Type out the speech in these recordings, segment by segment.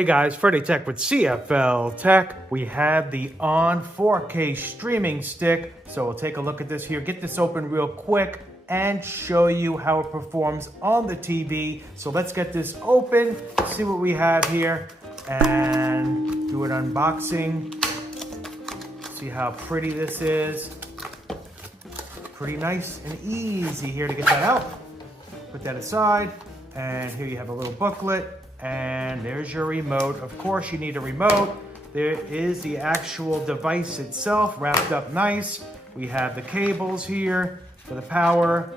Hey guys, Freddie Tech with CFL-TECH. We have the ONN 4K streaming stick. So we'll take a look at this here, get this open real quick and show you how it performs on the TV. So let's get this open, see what we have here and do an unboxing. See how pretty this is. Pretty nice and easy here to get that out. Put that aside and here you have a little booklet. And there's your remote. Of course you need a remote. There is the actual device itself wrapped up nice. We have the cables here for the power.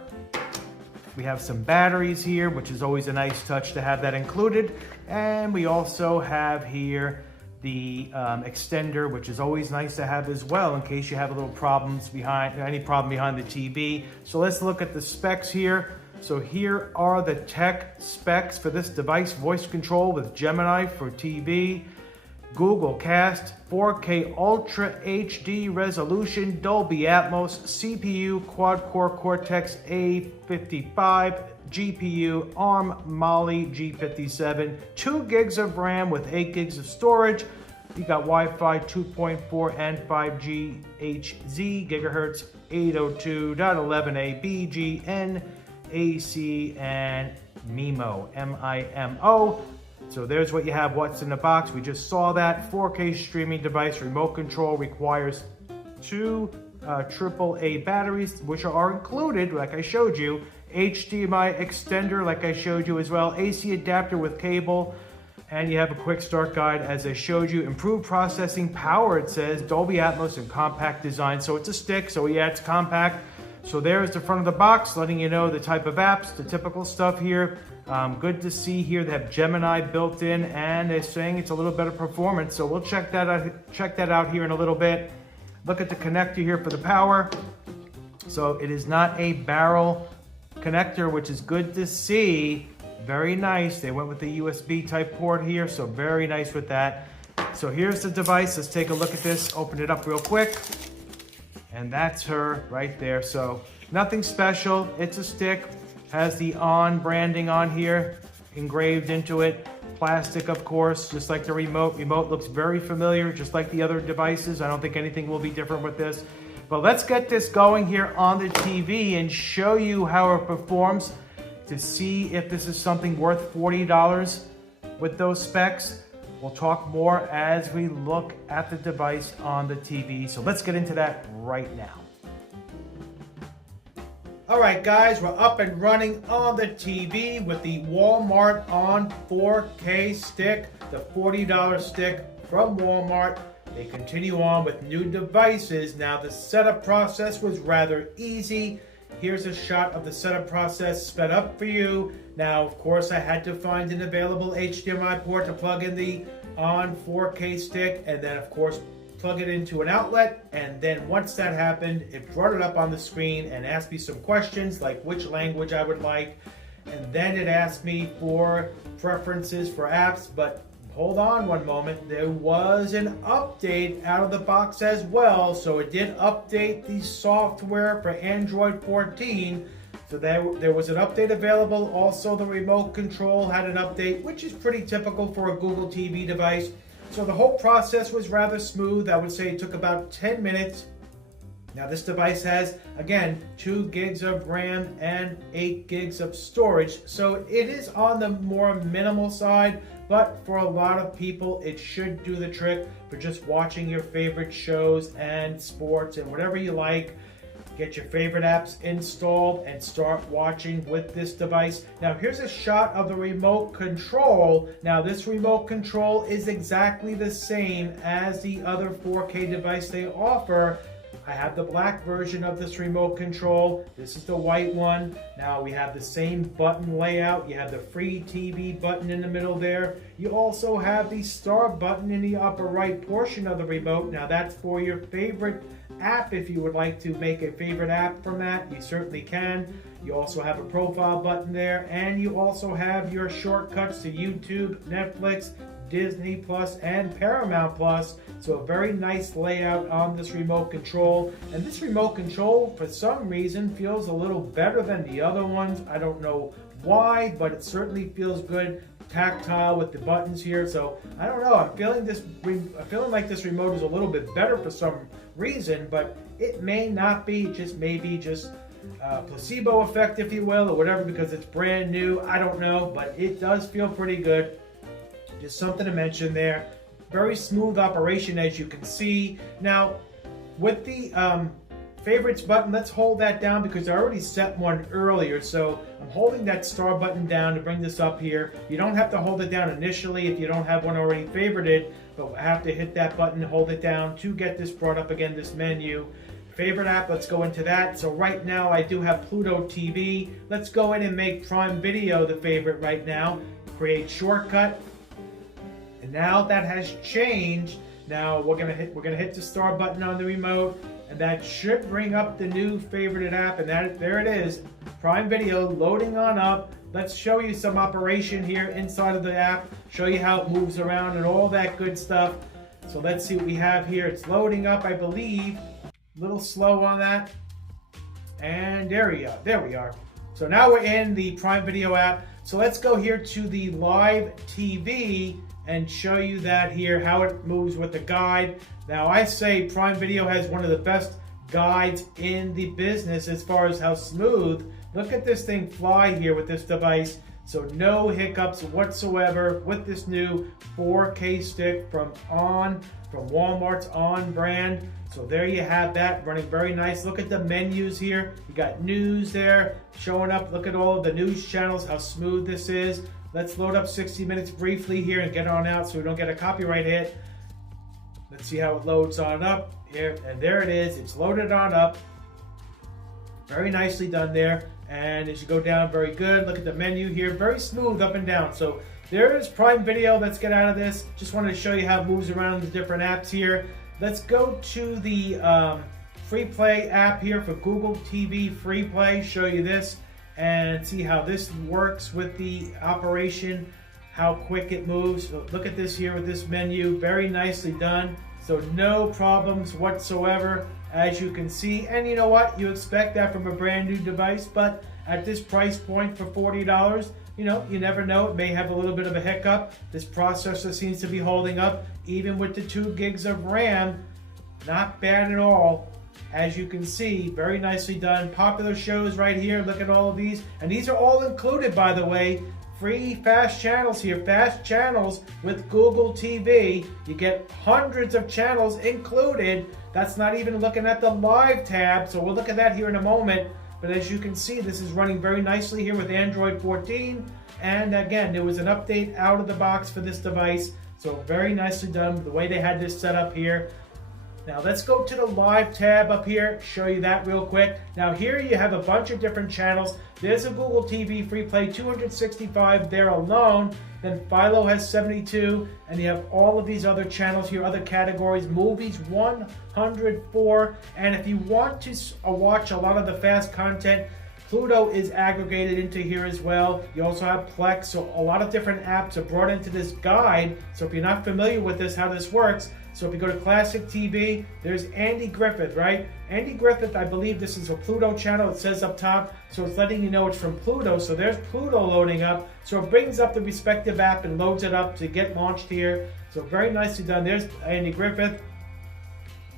We have some batteries here, which is always a nice touch to have that included. And we also have here the extender, which is always nice to have as well in case you have a little any problem behind the TV. So let's look at the specs here. So here are the tech specs for this device. Voice control with Gemini for TV, Google Cast, 4K Ultra HD resolution, Dolby Atmos, CPU, quad-core Cortex A55, GPU, ARM Mali G57, 2 gigs of RAM with 8 gigs of storage. You got Wi-Fi 2.4 and 5G HZ, gigahertz 802.11a, BGN, AC, and MIMO, M-I-M-O. So there's what you have, what's in the box. We just saw that. 4K streaming device, remote control, requires 2 AAA batteries, which are included, like I showed you. HDMI extender, like I showed you as well. AC adapter with cable. And you have a quick start guide, as I showed you. Improved processing power, it says. Dolby Atmos and compact design. So it's a stick, so yeah, it's compact. So there's the front of the box, letting you know the type of apps, the typical stuff here. Good to see here they have Gemini built in, and they're saying it's a little better performance. So we'll check that out here in a little bit. Look at the connector here for the power. So it is not a barrel connector, which is good to see. Very nice. They went with the USB type port here, so very nice with that. So here's the device. Let's take a look at this. Open it up real quick. And that's her right there. So nothing special. It's a stick. Has the ONN branding on here engraved into it. Plastic, of course, just like the remote. Remote looks very familiar, just like the other devices. I don't think anything will be different with this. But let's get this going here on the TV and show you how it performs to see if this is something worth $40 with those specs. We'll talk more as we look at the device on the TV. So let's get into that right now. All right, guys, we're up and running on the TV with the Walmart ONN 4K stick, the $40 stick from Walmart. They continue on with new devices. Now, the setup process was rather easy. Here's a shot of the setup process sped up for you. Now, of course, I had to find an available HDMI port to plug in the ONN 4K stick, and then, of course, plug it into an outlet. And then once that happened, it brought it up on the screen and asked me some questions like which language I would like. And then it asked me for preferences for apps, but hold on one moment. There was an update out of the box as well. So it did update the software for Android 14. So there was an update available. Also, the remote control had an update, which is pretty typical for a Google TV device. So the whole process was rather smooth. I would say it took about 10 minutes. Now this device has, again, 2 gigs of RAM and 8 gigs of storage. So it is on the more minimal side, but for a lot of people, it should do the trick for just watching your favorite shows and sports and whatever you like. Get your favorite apps installed and start watching with this device. Now here's a shot of the remote control. Now this remote control is exactly the same as the other 4K device they offer. I have the black version of this remote control. This is the white one. Now we have the same button layout. You have the free TV button in the middle there. You also have the star button in the upper right portion of the remote. Now that's for your favorite app. If you would like to make a favorite app from that, you certainly can. You also have a profile button there, and you also have your shortcuts to YouTube, Netflix, Disney Plus, and Paramount Plus. So a very nice layout on this remote control. And this remote control, for some reason, feels a little better than the other ones. I don't know why, but it certainly feels good. tactile with the buttons here. So I don't know. I'm feeling like this remote is a little bit better for some reason, but it may not be. Just maybe just placebo effect, if you will, or whatever, because it's brand new. I don't know, but it does feel pretty good. Just something to mention there. Very smooth operation, as you can see. Now, with the favorites button, let's hold that down because I already set one earlier. So I'm holding that star button down to bring this up here. You don't have to hold it down initially if you don't have one already favorited, but I have to hit that button, hold it down to get this brought up again, this menu. Favorite app, let's go into that. So right now I do have Pluto TV. Let's go in and make Prime Video the favorite right now. Create shortcut. And now that has changed. Now we're gonna hit the star button on the remote, and that should bring up the new favorited app, and there it is, Prime Video loading on up. Let's show you some operation here inside of the app, show you how it moves around and all that good stuff. So let's see what we have here. It's loading up, I believe. A little slow on that. And there we are. So now we're in the Prime Video app. So let's go here to the live TV and show you that here, how it moves with the guide. Now I say Prime Video has one of the best guides in the business as far as how smooth. Look at this thing fly here with this device. So no hiccups whatsoever with this new 4K stick from Walmart's ONN brand. So there you have that, running very nice. Look at the menus here. You got news there showing up. Look at all of the news channels, how smooth this is. Let's load up 60 Minutes briefly here and get on out so we don't get a copyright hit. Let's see how it loads on up here. And there it is. It's loaded on up. Very nicely done there. And as you go down, very good. Look at the menu here. Very smooth up and down. So there is Prime Video. Let's get out of this. Just wanted to show you how it moves around the different apps here. Let's go to the Free Play app here for Google TV Free Play. Show you this and see how this works with the operation, how quick it moves. So look at this here with this menu, very nicely done. So no problems whatsoever, as you can see. And you know what? You expect that from a brand new device, but at this price point for $40, you know, you never know. It may have a little bit of a hiccup. This processor seems to be holding up, even with the 2 gigs of RAM. Not bad at all. As you can see, very nicely done. Popular shows right here. Look at all of these. And these are all included, by the way. Free fast channels here. Fast channels with Google TV. You get hundreds of channels included. That's not even looking at the live tab. So we'll look at that here in a moment. But as you can see, this is running very nicely here with Android 14. And again, there was an update out of the box for this device. So very nicely done the way they had this set up here. Now let's go to the live tab up here, show you that real quick. Now here you have a bunch of different channels. There's a Google TV Free Play 265 there alone. Then Philo has 72, and you have all of these other channels here, other categories. Movies 104, and if you want to watch a lot of the fast content, Pluto is aggregated into here as well. You also have Plex, so a lot of different apps are brought into this guide. So if you're not familiar with this, how this works, so if you go to Classic TV, there's Andy Griffith, right? Andy Griffith, I believe this is a Pluto channel. It says up top, so it's letting you know it's from Pluto. So there's Pluto loading up. So it brings up the respective app and loads it up to get launched here. So very nicely done. There's Andy Griffith.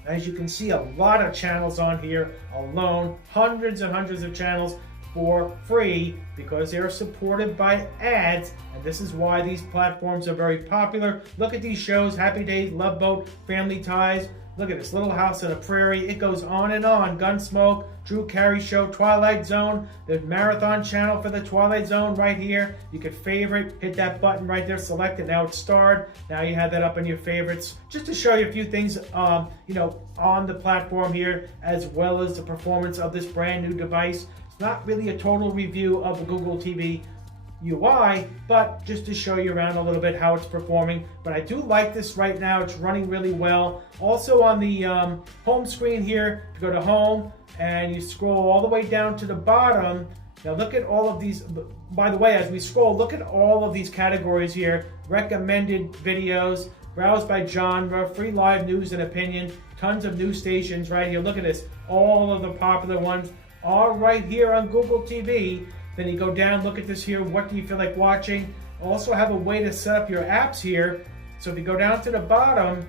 As you can see, a lot of channels on here alone, hundreds and hundreds of channels for free because they are supported by ads, and this is why these platforms are very popular. Look at these shows: Happy Days, Love Boat, Family Ties. Look at this, Little House on the Prairie. It goes on and on. Gunsmoke, Drew Carey Show, Twilight Zone. The marathon channel for the Twilight Zone right here. You can favorite, hit that button right there, select it. Now it's starred. Now you have that up in your favorites. Just to show you a few things, on the platform here, as well as the performance of this brand new device. It's not really a total review of the Google TV UI, but just to show you around a little bit how it's performing. But I do like this right now. It's running really well. Also on the home screen here, if you go to home and you scroll all the way down to the bottom, now look at all of these. By the way, as we scroll, look at all of these categories here: recommended videos, browse by genre, free live news and opinion, tons of news stations right here. Look at this. All of the popular ones are right here on Google TV. Then you go down, look at this here. What do you feel like watching? Also have a way to set up your apps here. So if you go down to the bottom,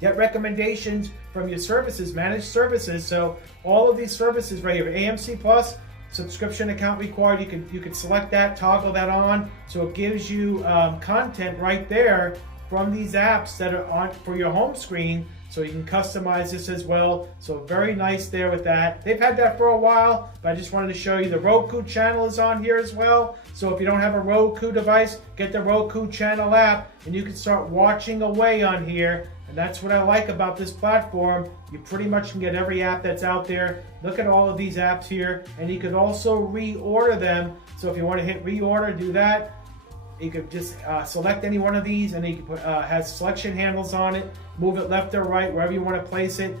get recommendations from your services, managed services. So all of these services right here, AMC Plus, subscription account required. You can select that, toggle that on, so it gives you content right there from these apps that are on for your home screen. So you can customize this as well. So very nice there with that. They've had that for a while, but I just wanted to show you the Roku channel is on here as well. So if you don't have a Roku device, get the Roku channel app and you can start watching away on here. And that's what I like about this platform. You pretty much can get every app that's out there. Look at all of these apps here, and you can also reorder them. So if you want to hit reorder, do that. You could just select any one of these, and you can put has selection handles on it. Move it left or right, wherever you want to place it.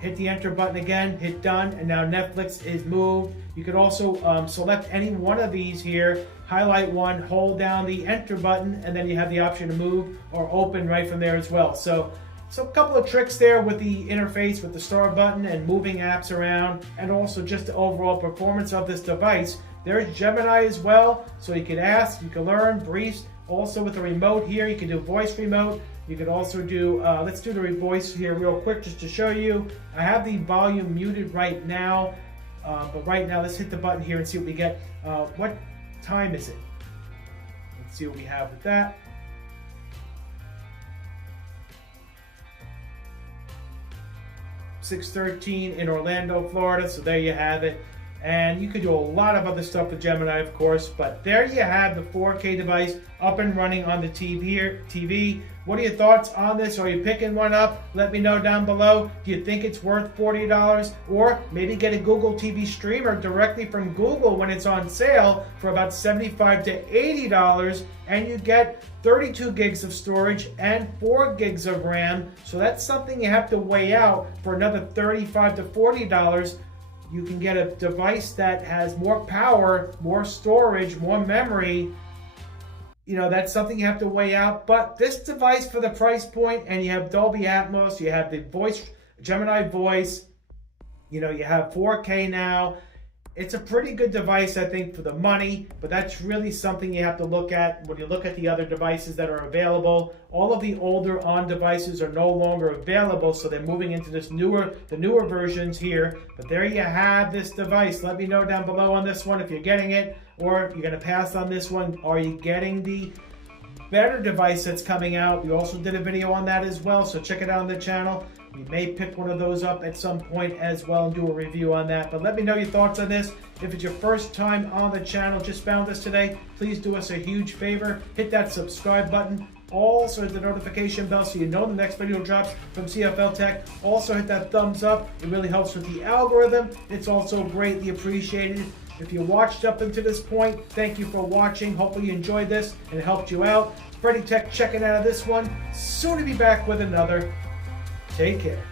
Hit the enter button again, hit done, and now Netflix is moved. You could also select any one of these here, highlight one, hold down the enter button, and then you have the option to move or open right from there as well. So a couple of tricks there with the interface, with the start button and moving apps around, and also just the overall performance of this device. There's Gemini as well, so you can ask, you can learn, briefs. Also with the remote here, you can do voice remote. You could also do, let's do the voice here real quick just to show you. I have the volume muted right now, but right now let's hit the button here and see what we get. What time is it? Let's see what we have with that. .613 in Orlando, Florida, so there you have it. And you could do a lot of other stuff with Gemini, of course, but there you have the 4K device up and running on the TV. What are your thoughts on this? Are you picking one up? Let me know down below. Do you think it's worth $40? Or maybe get a Google TV streamer directly from Google when it's on sale for about $75 to $80, and you get 32 gigs of storage and 4 gigs of RAM. So that's something you have to weigh out. For another $35 to $40, you can get a device that has more power, more storage, more memory. You know, that's something you have to weigh out. But this device for the price point, and you have Dolby Atmos, you have the voice, Gemini voice, you know, you have 4K now. It's a pretty good device, I think, for the money, but that's really something you have to look at when you look at the other devices that are available. All of the older ONN devices are no longer available, so they're moving into the newer versions here. But there you have this device. Let me know down below on this one if you're getting it, or if you're going to pass on this one. Are you getting the better device that's coming out? We also did a video on that as well, so check it out on the channel. We may pick one of those up at some point as well and do a review on that. But let me know your thoughts on this. If it's your first time on the channel, just found us today, please do us a huge favor. Hit that subscribe button. Also hit the notification bell so you know the next video drops from CFL-TECH. Also hit that thumbs up. It really helps with the algorithm. It's also greatly appreciated. If you watched up until this point, thank you for watching. Hopefully you enjoyed this and it helped you out. Freddy Tech checking out of this one. Soon to be back with another. Take care.